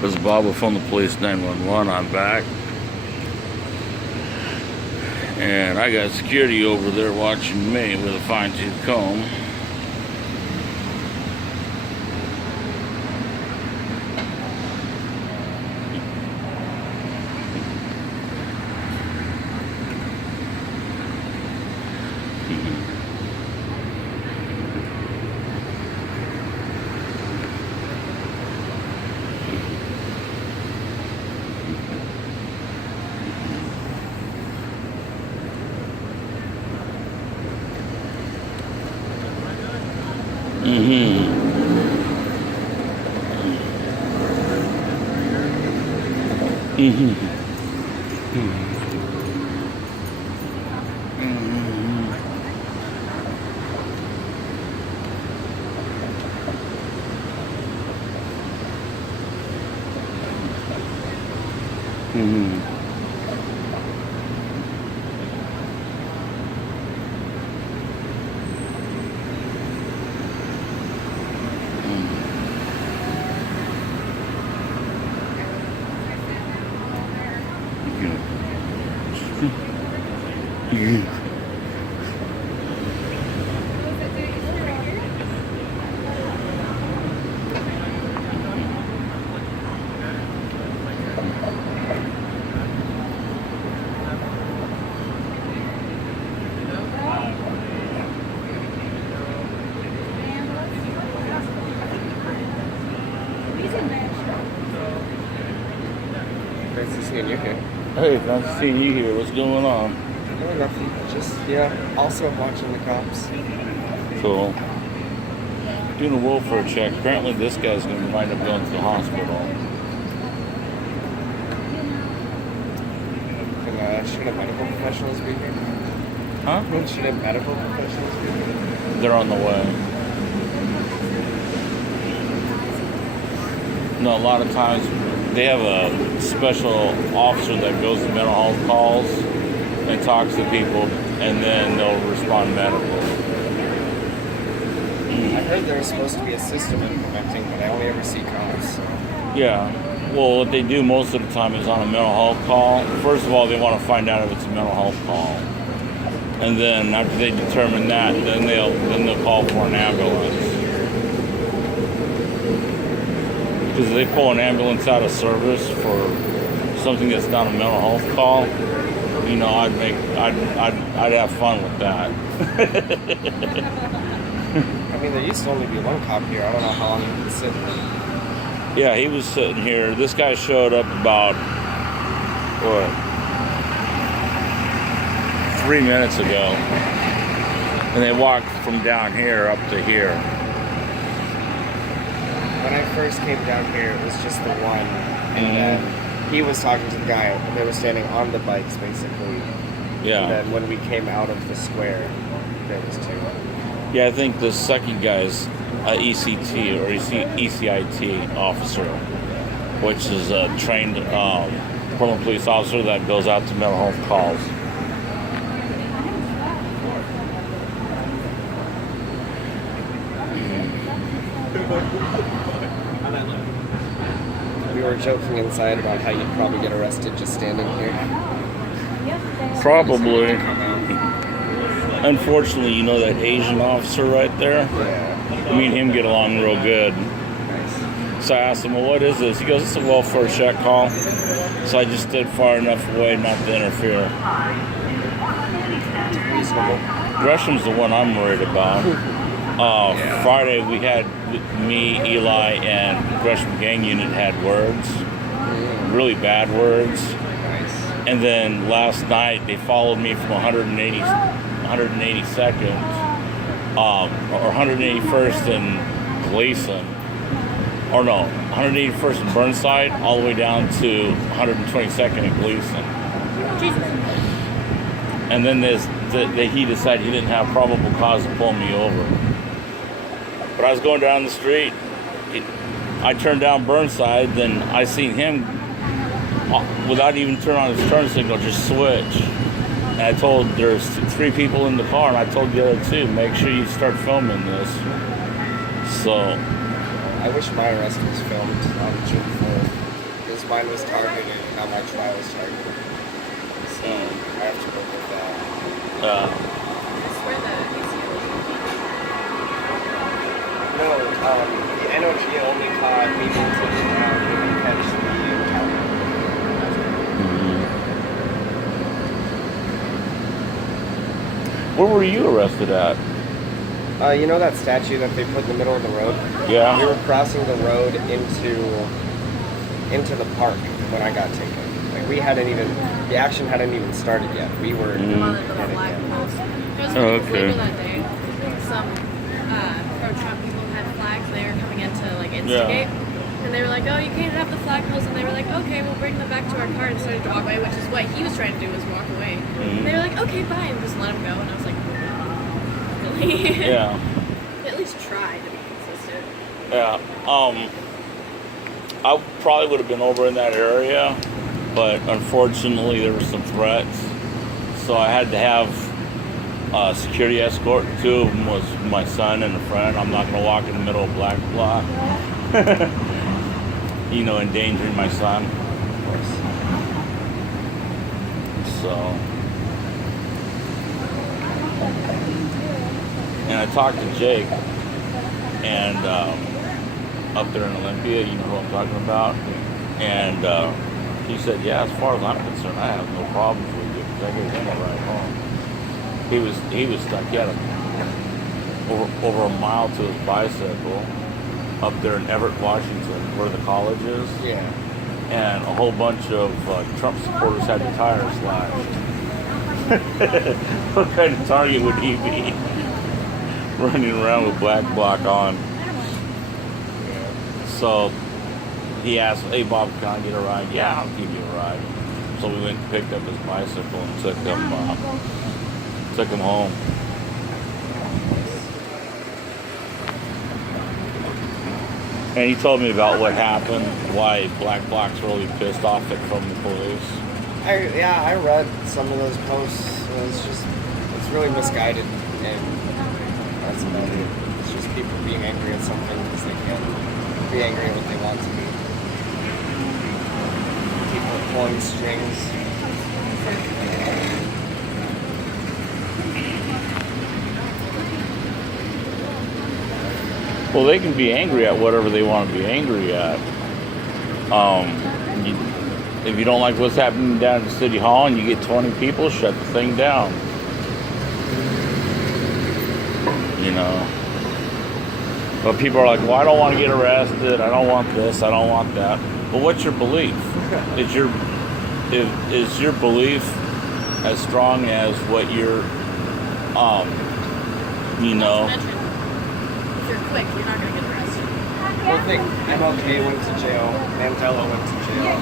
This is Bob from the Police 911. I'm back. And I got security over there watching me with a fine-tooth comb. Nice to see you here. Hey, nice to see you here. What's going on? No, nothing. Just, also watching the cops. Cool. Doing a welfare check. Apparently this guy's going to wind up going to the hospital. Shouldn't medical professionals be here? Huh? Shouldn't medical professionals be here? They're on the way. No, a lot of times they have a special officer that goes to mental health calls and talks to people, and then they'll respond medically. I heard there was supposed to be a system implementing, but I only ever see cops. Yeah. Well, what they do most of the time is on a mental health call. First of all, they want to find out if it's a mental health call, and then after they determine that, then they'll call for an ambulance. Because if they pull an ambulance out of service for something that's not a mental health call, I'd have fun with that. I mean, there used to only be one cop here. I don't know how long he was sitting. Yeah, he was sitting here. This guy showed up about 3 minutes ago, and they walked from down here up to here. When I first came down here, it was just the one, and then he was talking to the guy, and they were standing on the bikes, basically. Yeah. And then when we came out of the square, there was two. Yeah, I think the second guy's ECT or ECIT officer, which is a trained Portland police officer that goes out to mental health calls. We were joking inside about how you'd probably get arrested just standing here. Probably. Unfortunately, you know that Asian officer right there? Yeah. Me and him get along real good. Nice. So I asked him, well, what is this? He goes, it's a welfare check call. So I just stood far enough away not to interfere. Reasonable. Gresham's the one I'm worried about. Friday, we had me, Eli, and Gresham Gang Unit had words. Really bad words. Nice. And then last night, they followed me from 182nd, or 181st and Gleason. Or no, 181st and Burnside, all the way down to 122nd and Gleason. Jesus. And then he decided he didn't have probable cause to pull me over. But I was going down the street. I turned down Burnside, then I seen him, without even turning on his turn signal, just switch. And I told, there's 3 people in the car, and I told the other 2, make sure you start filming this. So I wish my arrest was filmed on June 4th. because mine was targeted and how much I was targeted. So I have to work with that. I swear that ACO No, the NOG only caught people touching around. They didn't catch the encounter. Where were you arrested at? You know that statue that they put in the middle of the road? Yeah. We were crossing the road into the park when I got taken. Like the action hadn't even started yet. We were the headed flag in. post. There was Oh, people okay. later that day. Some pro-Trump people had flags. They were coming in to like instigate. And they were like, oh, you can't have the flag poles. And they were like, okay, we'll bring them back to our car and started to walk away, which is what he was trying to do, was walk away. And they were like, okay, bye, and just let him go. And I was like, really? Yeah. At least try to be consistent. Yeah. I probably would have been over in that area, but unfortunately there were some threats. So I had to have a security escort. Two of them was my son and a friend. I'm not going to walk in the middle of Black Block. You know, endangering my son. Of course. So, and I talked to Jake, and up there in Olympia, you know who I'm talking about, and he said, yeah, as far as I'm concerned, I have no problems with you, because I gave him a ride home. He was stuck, he had over a mile to his bicycle, up there in Everett, Washington, where the college is. Yeah. And a whole bunch of Trump supporters had their tires slashed. What kind of target would he be? Running around with Black Block on. So he asked, hey Bob, can I get a ride? Yeah, I'll give you a ride. So we went and picked up his bicycle and took him home. And he told me about what happened, why Black Block's really pissed off from the police. I read some of those posts. It's really misguided, and that's about it. It's just people being angry at something because they can't be angry at what they want to be. People pulling strings. Well, they can be angry at whatever they want to be angry at. If you don't like what's happening down at City Hall and you get 20 people, shut the thing down. You know. But people are like, well, I don't want to get arrested. I don't want this. I don't want that. Well, what's your belief? Is your belief as strong as what your, you know? If you're quick, you're not going to get arrested. Well, think MLK went to jail. Mandela went to jail.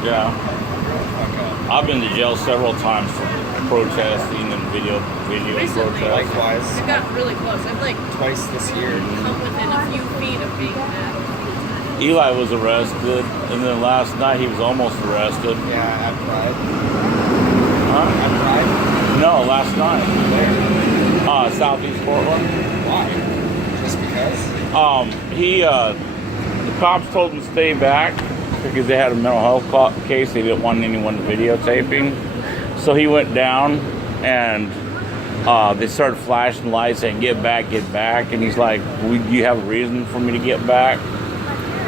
Yeah. Fuck up. I've been to jail several times for protesting and video Recently. protests. Likewise. I've gotten really close. I've like Twice this year. come within a few feet of being mad. Eli was arrested, and then last night he was almost arrested. Yeah, at Pride. Huh? At Pride? No, last night. Where? Southeast Portland. Why? Just because? The cops told him to stay back because they had a mental health case. They didn't want anyone videotaping. So he went down, and they started flashing lights saying, get back, get back. And he's like, do you have a reason for me to get back?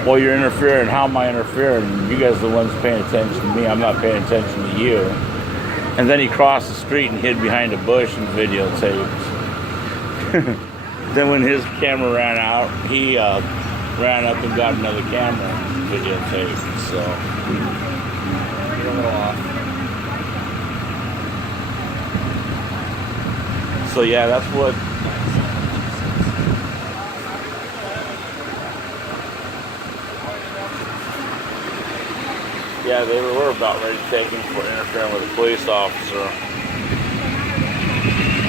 Well, you're interfering. How am I interfering? You guys are the ones paying attention to me. I'm not paying attention to you. And then he crossed the street and hid behind a bush and videotaped. Then when his camera ran out, he ran up and got another camera and videotaped. So Get a little off. So yeah, that's what. Yeah, they were about ready to take him for interfering with a police officer.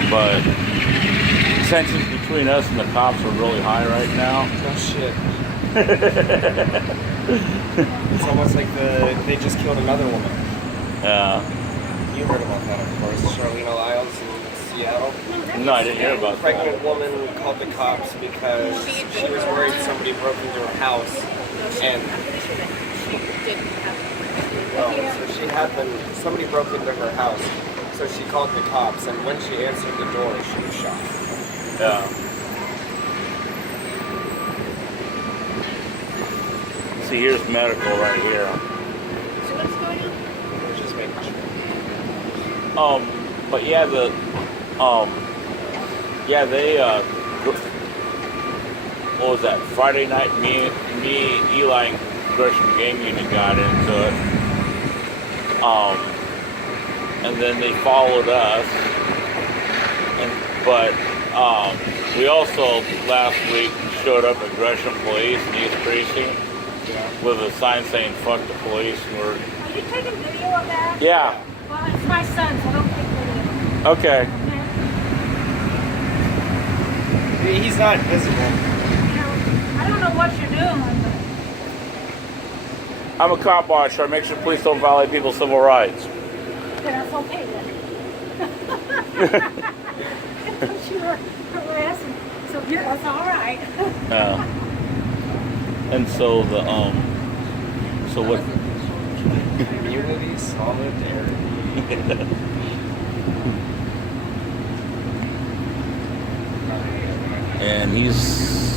But tensions between us and the cops are really high right now. No shit. It's almost like they just killed another woman. Yeah. You heard about that, of course. Charlene Lyles and Seattle. No, I didn't hear about that. Pregnant woman called the cops because she was worried somebody broke into her house, and She didn't have. so she had them. Somebody broke into her house, so she called the cops. And when she answered the door, she was shot. Yeah. See, here's medical right here. So what's going on? We're just making sure. But yeah, they, what was that? Friday night, me, Eli, and Gresham Game Unit got into it. And then they followed us. But we also last week showed up at Gresham Police and East Precinct with a sign saying "fuck the police." And we're Are you taking video of that? yeah. Well, it's my son, so don't take video. Okay. Okay? He's not visible. You know, I don't know what you're doing, but I'm a cop watcher. I make sure police don't violate people's civil rights. that's okay then. Because you were harassing, so yeah, that's all right. And so so what? Community solidarity. And he's